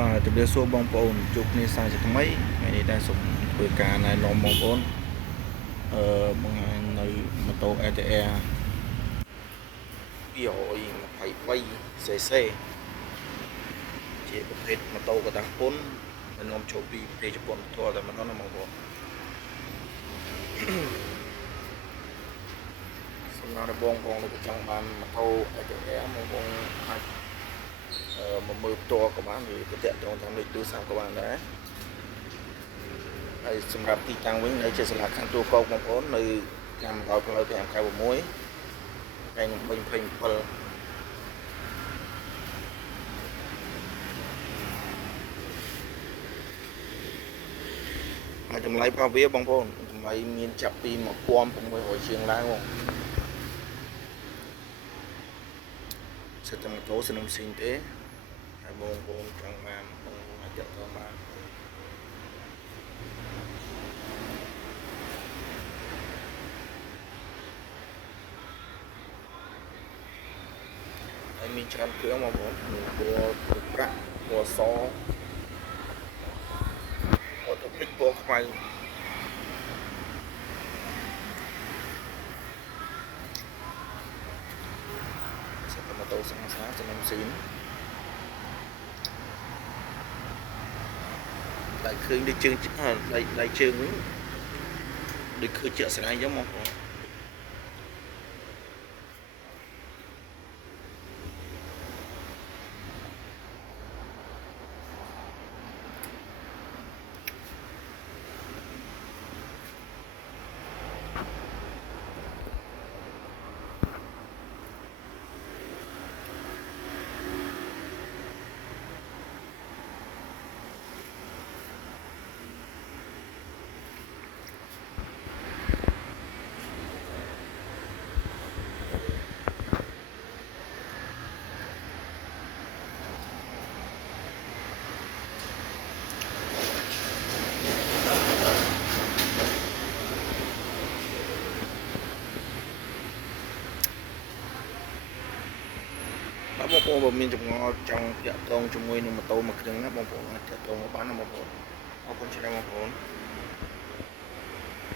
បាទជម្រាបសួរបងប្អូនជួបគ្នាសាជាថ្មីថ្ងៃនេះដែរសូមធ្វើការណែនាំបងប្អូនបង្ហាញនៅម៉ូតូ ATR 223cc ជាប្រភេទម៉ូតូកតាំងពុនដែលនាំចូលពីប្រទេសជប៉ុនផ្ទាល់តែម្ដងណាបងប្អូនសម្រាប់បងប្អូនដែលចង់បានម៉ូតូ ATR បងប្អូនអាចមកមើលផ្ទាល់ក៏បានឬក៏តាក់ទងតាមលេខទូរស័ព្ទក៏បានដែរហើយសម្រាប់ទីតាំងវិញនៅជាសាលាខាងទួលគោកបងប្អូននៅតាមបណ្ដោយផ្លូវ596តែនឹង327ហើយតម្លៃរបស់វាបងប្អូនតម្លៃមានចាប់ពី1600ជាងឡើងបងសិតតែម៉ូតូសនឹងស៊ីងទេហើយបងប្អូនចង់បានអាចតាក់ទងបានហើយមានច្រើនគ្រឿងបងប្អូនមានពណ៌ប្រាក់ពណ៌សពណ៌ទឹកពណ៌ខ្មៅសិតតែម៉ូតូសង្សារសំស៊ីងដៃឃើញដូចជើងដៃជើងវិញដូចឃើញជាក់ស្ដែងអញ្ចឹងបងប្អូនបងប្អូនបើមានចម្ងល់ចង់តាក់ទងជាមួយនឹងម៉ូតូមួយគ្រឿងណាបងប្អូនអាចតាក់ទងមកបានណាបងប្អូនអរគុណច្រើនបងប្អូន